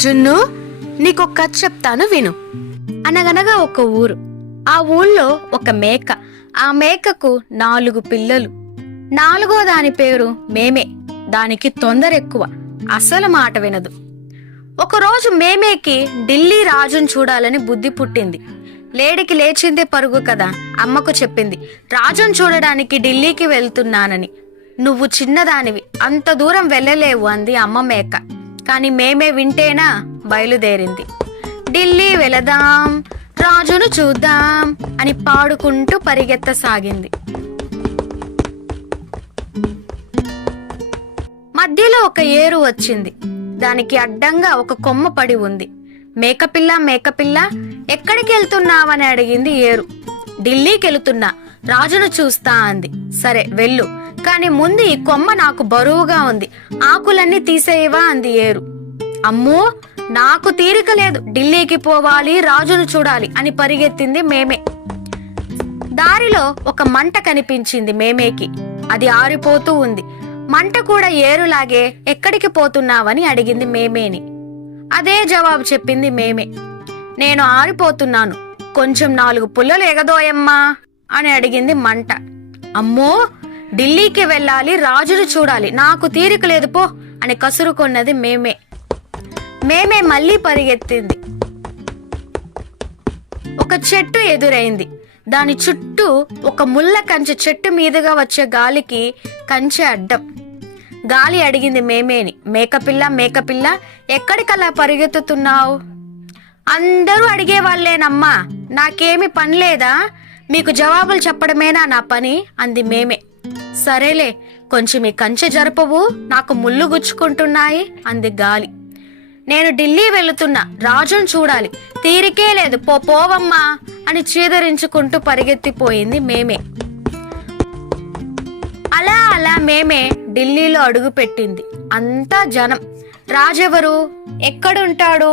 జున్ను, నీకొక కథ చెప్తాను విను. అనగనగా ఒక ఊరు. ఆ ఊళ్ళో ఒక మేక. ఆ మేకకు 4 పిల్లలు. 4వ దాని పేరు మేమే. దానికి తొందర ఎక్కువ, అసలు మాట వినదు. ఒకరోజు మేమేకి ఢిల్లీ రాజును చూడాలని బుద్ధి పుట్టింది. లేడికి లేచిందే పరుగు కదా. అమ్మకు చెప్పింది, రాజును చూడడానికి ఢిల్లీకి వెళ్తున్నానని. నువ్వు చిన్నదానివి, అంత దూరం వెళ్ళలేవు అంది అమ్మ మేక. కాని మేమే వింటేనా బయలుదేరింది. ఢిల్లీ వెళదాం, రాజును చూద్దాం అని పాడుకుంటూ పరిగెత్తసాగింది. మధ్యలో ఒక ఏరు వచ్చింది. దానికి అడ్డంగా ఒక కొమ్మ పడి ఉంది. మేకపిల్ల మేకపిల్ల, ఎక్కడికి వెళ్తున్నావని అడిగింది ఏరు. ఢిల్లీకి వెళుతున్నా, రాజును చూస్తా అంది. సరే వెళ్ళు, కాని ముందు ఈ కొమ్మ నాకు బరువుగా ఉంది, ఆకులన్నీ తీసేయవా అంది ఏరు. అమ్మో, నాకు తీరిక లేదు, ఢిల్లీకి పోవాలి, రాజును చూడాలి అని పరిగెత్తింది మేమే. దారిలో ఒక మంట కనిపించింది మేమేకి. అది ఆరిపోతూ ఉంది. మంట కూడా ఏరులాగే ఎక్కడికి పోతున్నావని అడిగింది మేమేని. అదే జవాబు చెప్పింది మేమే. నేను ఆరిపోతున్నాను, కొంచెం 4 పుల్లలు ఎగదోయమ్మా అని అడిగింది మంట. అమ్మో, ఢిల్లీకి వెళ్ళాలి, రాజును చూడాలి, నాకు తీరిక లేదు పో అని కసురుకొన్నది మేమే. మేమే మళ్ళీ పరిగెత్తింది. ఒక చెట్టు ఎదురైంది. దాని చుట్టూ ఒక ముళ్ళ కంచె. చెట్టు మీదుగా వచ్చే గాలికి కంచె అడ్డం. గాలి అడిగింది మేమేని, మేకపిల్ల మేకపిల్ల, ఎక్కడికలా పరిగెత్తుతున్నావు? అందరూ అడిగేవాళ్లేనమ్మా, నాకేమి పని లేదా, మీకు జవాబులు చెప్పడమేనా నా పని అంది మేమే. సరేలే, కొంచెం ఈ కంచె జరపవు, నాకు ముళ్ళు గుచ్చుకుంటున్నాయి అంది గాలి. నేను ఢిల్లీ వెళుతున్నా, రాజును చూడాలి, తీరికే లేదు, పోవమ్మా అని చీదరించుకుంటూ పరిగెత్తిపోయింది మేమే. అలా అలా మేమే ఢిల్లీలో అడుగు పెట్టింది. అంతా జనం. రాజెవరు, ఎక్కడుంటాడు,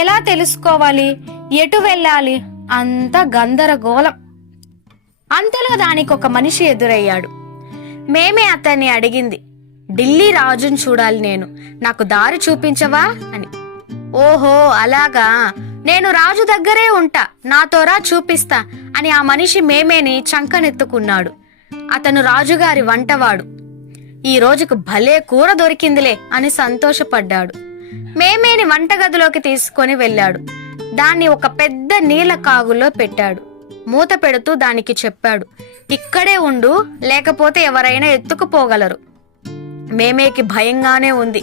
ఎలా తెలుసుకోవాలి, ఎటు వెళ్ళాలి, అంతా గందరగోళం. అంతలో దానికి ఒక మనిషి ఎదురయ్యాడు. మేమే అతన్ని అడిగింది, ఢిల్లీ రాజును చూడాలి నేను, నాకు దారి చూపించవా అని. ఓహో అలాగా, నేను రాజు దగ్గరే ఉంటా, నాతోరా చూపిస్తా అని ఆ మనిషి మేమేని చంకనెత్తుకున్నాడు. అతను రాజుగారి వంటవాడు. ఈ రోజుకు భలే కూర దొరికిందిలే అని సంతోషపడ్డాడు. మేమేని వంటగదిలోకి తీసుకొని వెళ్ళాడు. దాన్ని ఒక పెద్ద నీళ్ల కాగులో పెట్టాడు. మూత పెడుతూ దానికి చెప్పాడు, ఇక్కడే ఉండు, లేకపోతే ఎవరైనా ఎత్తుకుపోగలరు. మేమేకి భయంగానే ఉంది.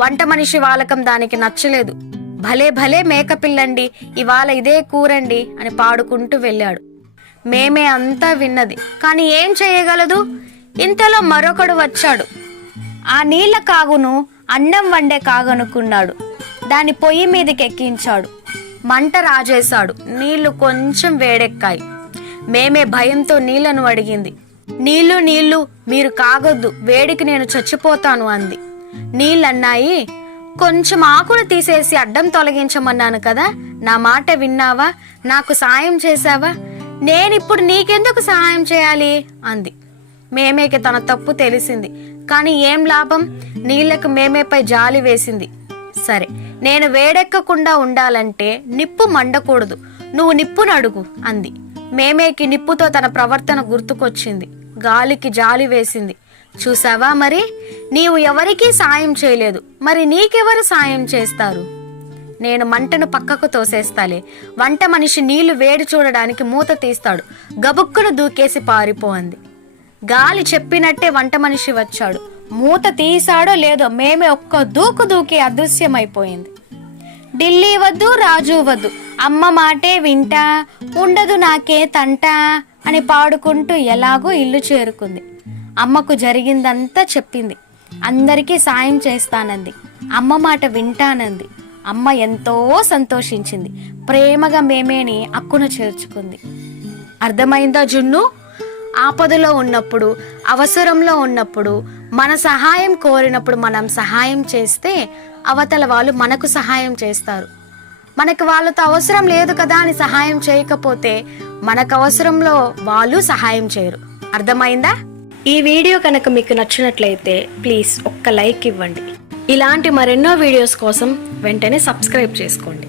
వంట మనిషి వాలకం దానికి నచ్చలేదు. భలే భలే మేకపిల్లండి, ఇవాళ ఇదే కూరండి అని పాడుకుంటూ వెళ్ళాడు. మేమే అంతా విన్నది, కాని ఏం చేయగలదు. ఇంతలో మరొకడు వచ్చాడు. ఆ నీళ్ల కాగును అన్నం వండే కాగనుకున్నాడు. దాని పొయ్యి మీదకి ఎక్కించాడు. మంట రాజేశాడు. నీళ్లు కొంచెం వేడెక్కాయి. మేమే భయంతో నీళ్లను అడిగింది. నీళ్లు నీళ్లు, మీరు కాగొద్దు, వేడికి నేను చచ్చిపోతాను అంది. నీళ్ళన్నాయి, కొంచెం ఆకులు తీసేసి అడ్డం తొలగించమన్నాను కదా, నా మాట విన్నావా, నాకు సాయం చేశావా, నేనిప్పుడు నీకెందుకు సహాయం చేయాలి అంది. మేమేకి తన తప్పు తెలిసింది, కానీ ఏం లాభం, నీళ్లకు మేమేపై జాలి వేసింది. సరే, నేను వేడెక్కకుండా ఉండాలంటే నిప్పు మండకూడదు, నువ్వు నిప్పును అడుగు అంది. మేమేకి నిప్పుతో తన ప్రవర్తన గుర్తుకొచ్చింది. గాలికి జాలి వేసింది. చూసావా మరి, నీవు ఎవరికీ సాయం చేయలేదు, మరి నీకెవరు సాయం చేస్తారు? నేను మంటను పక్కకు తోసేస్తాలే. వంట మనిషి నీళ్లు వేడి చూడడానికి మూత తీస్తాడు, గబుక్కును దూకేసి పారిపోంది. గాలి చెప్పినట్టే వంట మనిషి వచ్చాడు. మూత తీసాడో లేదో మేమే ఒక్క దూకు దూకి అదృశ్యమైపోయింది. ఢిల్లీ వద్దు, రాజు వద్దు, అమ్మ మాటే వింటా, ఉండదు నాకే తంట అని పాడుకుంటూ ఎలాగో ఇల్లు చేరుకుంది. అమ్మకు జరిగిందంతా చెప్పింది. అందరికీ సాయం చేస్తానంది, అమ్మ మాట వింటానంది. అమ్మ ఎంతో సంతోషించింది. ప్రేమగా మేమేని అక్కున చేర్చుకుంది. అర్థమైందా జున్ను? ఆపదలో ఉన్నప్పుడు, అవసరంలో ఉన్నప్పుడు, మన సహాయం కోరినప్పుడు మనం సహాయం చేస్తే అవతల వాళ్ళు మనకు సహాయం చేస్తారు. మనకు వాళ్ళతో అవసరం లేదు కదా అని సహాయం చేయకపోతే మనకు అవసరంలో వాళ్ళు సహాయం చేయరు. అర్థమైందా? ఈ వీడియో కనుక మీకు నచ్చినట్లయితే ప్లీజ్ ఒక్క లైక్ ఇవ్వండి. ఇలాంటి మరెన్నో వీడియోస్ కోసం వెంటనే సబ్స్క్రైబ్ చేసుకోండి.